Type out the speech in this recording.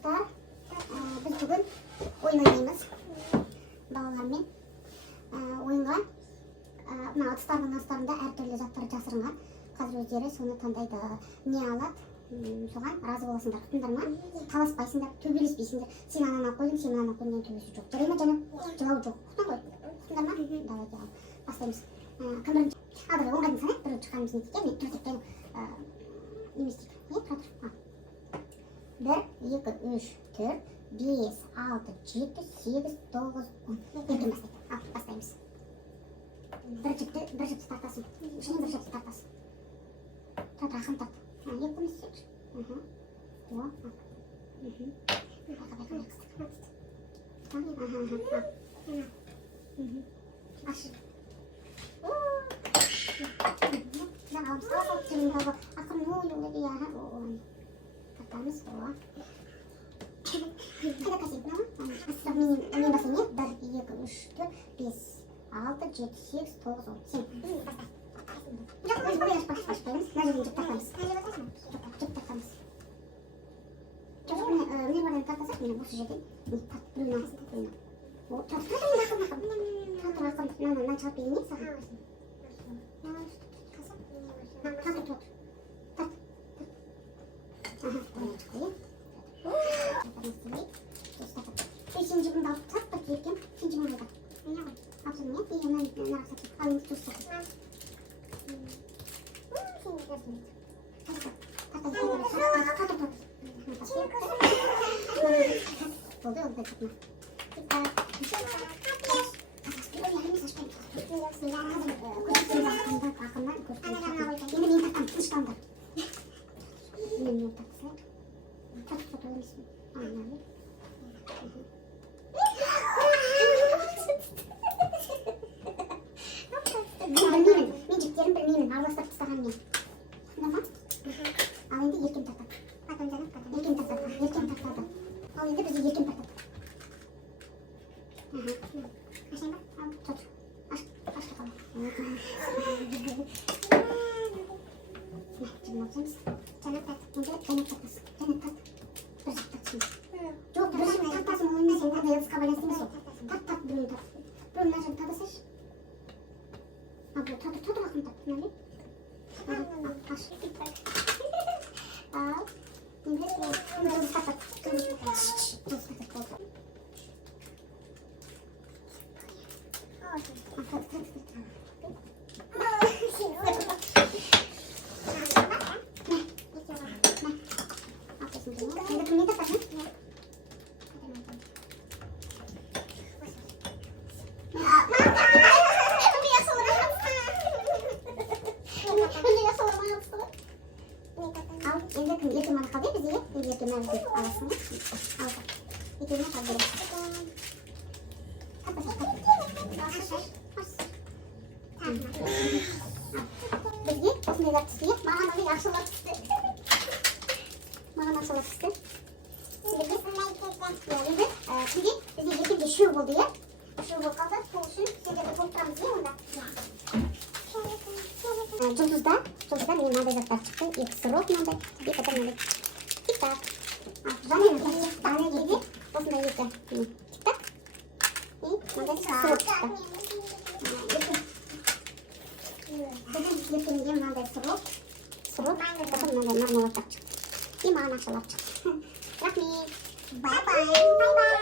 достар, біз бүгін ойын ойнаймыз балалармен. Ойынға мына ыдыстардың астарында әртүрлі заттар жасырынған. Қазір өздері соны таңдайды. Не алады, соған разы боласыңдар. Ұқтыңдар ма? Таласпайсыңдар, төбелеспейсіңдер. Сен ананы қойдың, сен ананы қойдың, төбелесу жоқ. Жарай ма жаңа? Жылау жоқ. Ұқтың ғой? Ұқтыңдар ма? Давайте бастаймыз. Кім бірінші? Ал бір оңғайдың санайық, бірінші шыққанымыз не текке? Мен түртектен немес дейік. Не? Тұра тұр. 1, 2, 3, 4, 5, 6, 7, 8, 9, 10. Ертең бастайды. Ал, бастаймыз. Bir жіпті тартасың. Ішінен бір жіпті тартасың. Тұра рақым тарт. Екі күміс сет. О, ал. Ашы. Жаңа алып салып жүрмін тағы. Ақырын ой. Тартамыз. Қайда қасиет мына? Мен басайын, 1, 2, 3, 4, 5, 6, 7, 8, 9, 10. Сен. Жоқ, біз бұлай ашпаймыз. Мына жерден жіп тартамыз. Жіп тартамыз. Жоқ, міне бардан тартасақ, міне осы жерден. Біреуін алсын, біреуін ал. Тұр, рақым. Мынаны шығып берейін не саған? Тұр. Тарт. Сен жібіңді алып тарт, бір кейіпкен. Сен жібіңді алып. Абсолютно нет, и она нравится. А не чувствует. Al енді бізде еркен тартады. Ашайын ба? Тұр. Аш қақалы. Жібін алсаңыз. Жаңа тарт. Енді жаңа тартасың. Жаңа тарт. Бір жіп тартасың. Жоқ, бір жіп тартасың. Ойында сен қандай ыдысқа байланысты емес ол. Тарт, біреуін тарт. Біреуін мына жерін тартасайшы. Ал, бұл тұр рақым тарт. Аш. Ал. Енді жылдыз тартады. Енді кім ертең мана қалды бізде, енді ертең мына жерде аласың. Ал, екеуіне қап бересің. Бізге осындайлар түсті. Маған өлей ақшалар түсті. Маған ақшалар түсті. Енді бізде ертеңде үшеу болды, е? Үшеу болып қалды. Сол үшін сендерді болып тұрамыз, е, онда? Жұлдызда мен мынандай заттар шықты. Екі сырок мынандай, екі потом мынандай. Тик-так. Жаңа жерде осындай екі тик-так. И мынандай сырок шықты. Ертеңге мынандай сырок, потом мынандай мармеладтар шықты. И маған ақшалар шықты. Рахмет. Бай-бай.